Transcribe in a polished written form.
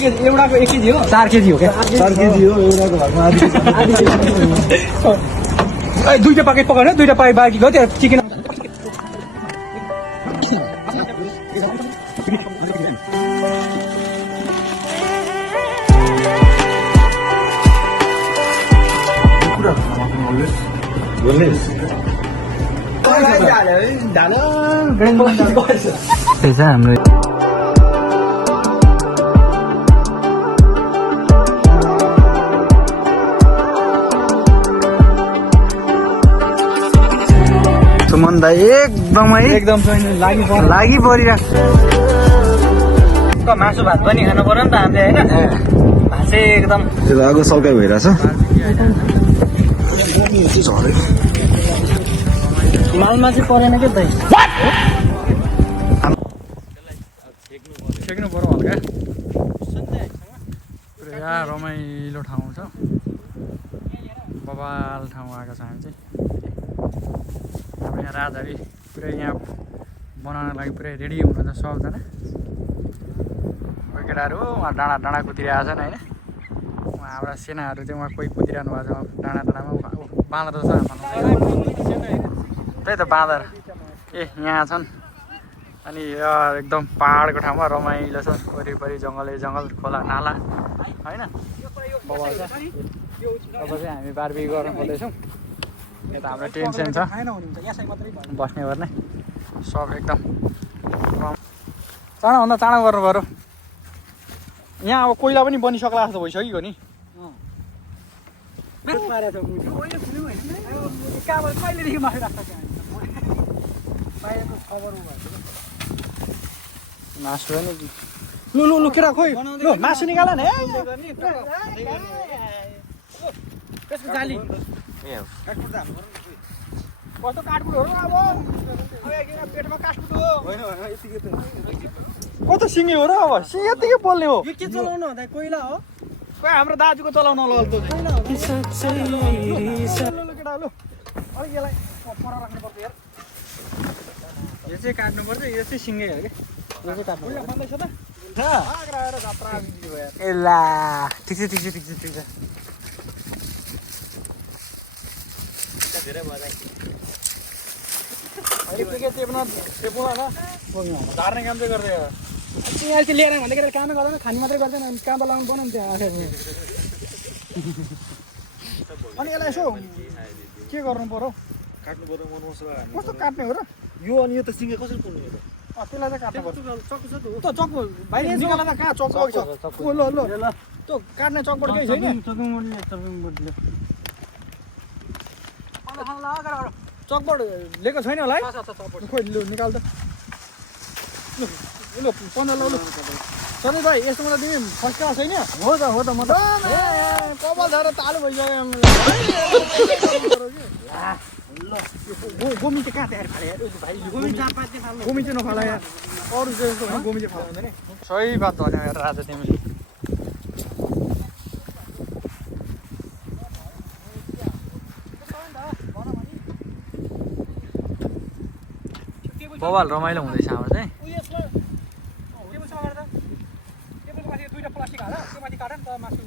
KG एउटाको 1 KG हो 4 KG हो क्या 4 केजी हो एउटाको घरमा आधी दुईटा प्याकेट पकाउनु दुईटा पाइ बाँकी गयो त्यहाँ चिकन हाम्रो सुमन दाइ एकदम लागि परिरहेको मासु भात पनि खानु पर्यो नि त हामीले होइन भात चाहिँ एकदम आगो सल्काइ भइरहेछ हिमालमा चाहिँ परेन क्या दाइ छेक्नु पर्यो हल्का पुरा रमाइलो ठाउँ छ बबाल ठाउँ आएको छ हामी चाहिँ अब यहाँ रातभरि पुरै यहाँ बनाउनको लागि पुरै रेडी हुनुहुन्छ सबजना केटाहरू उहाँ डाँडा कुदिरहेको छन् होइन उहाँ हाम्रा सेनाहरू चाहिँ उहाँ कोही कुदिरहनु भएको छ डाँडामा बाँदर छ त्यही त बाँदर यहाँ छन् अनि एकदम पहाडको ठाउँमा रमाइलो छ वरिपरि जङ्गल खोला नाला होइन बबाल छ अब चाहिँ हामी बारबेक्यु गर्न खोज्दैछौँ यता हाम्रो टेन्सन छ बस्ने गर्ने सब एकदम चाँडोभन्दा चाँडो गर्नु पऱ्यो यहाँ अब कोइला पनि बनिसक्ला जस्तो भइसक्यो नि मासु पनि लु केटा खोइ लु मासु निकाल न जाली कस्तो काटकुटहरू अब पेटमा काटकुट हो कस्तो सिङ्गे हो र अब सिङ्गे यतिकै पोल्ने हो यो के चलाउनु भन्दा कोइला हो खोइ हाम्रो दाजुको चलाउन लग्दो केटा लु अलिक यसलाई पर राख्नुपर्छ यार यो चाहिँ काट्नुपर्छ यो चाहिँ सिङ्गे हो कि यो चाहिँ काट्नु बन्दैछ त ए ला ठिक छ धेरै बजाइ अहिले के टेप्न झार्ने काम चाहिँ गर्दै यहाँ चाहिँ लिएर भन्दाखेरि कामै गर्दैन खाने मात्रै गर्दैन काम लगाउनु पर्यो नि त्यहाँ अनि यसलाई यसो के गर्नु पर्यो काट्नु पर्यो मन मसला कस्तो काट्ने हो र यो अनि यो त सिङ्गे कसरी पोल्नु हो त्यसलाई चाहिँ काट्नु पर्छ चक्कु छ त चक्कु भाइ निकाल्दा त कहाँ चक्कु छ ल त्यो काट्ने चकबाट केही छैन चकबाट लिएको छैन होला है खोइ लु निकाल त लु 15 ल सधैँ भाइ यस्तोमा त तिमी फर्स्ट क्लास छैन हो त म त कपाल झरेर तालु भइसक्यो गोमी चाहिँ कहाँ तयार फाले भाइ गोमी चाहिँ नफाला यार अरू जस्तो गोमी चाहिँ फालाउँदैन सही बात भन्यो यार राजा तिमीले बबाल रमाइलो हुँदैछ हाम्रो चाहिँ दुईटा प्लास्टिक हाल त्यो माथि काट नि त मासु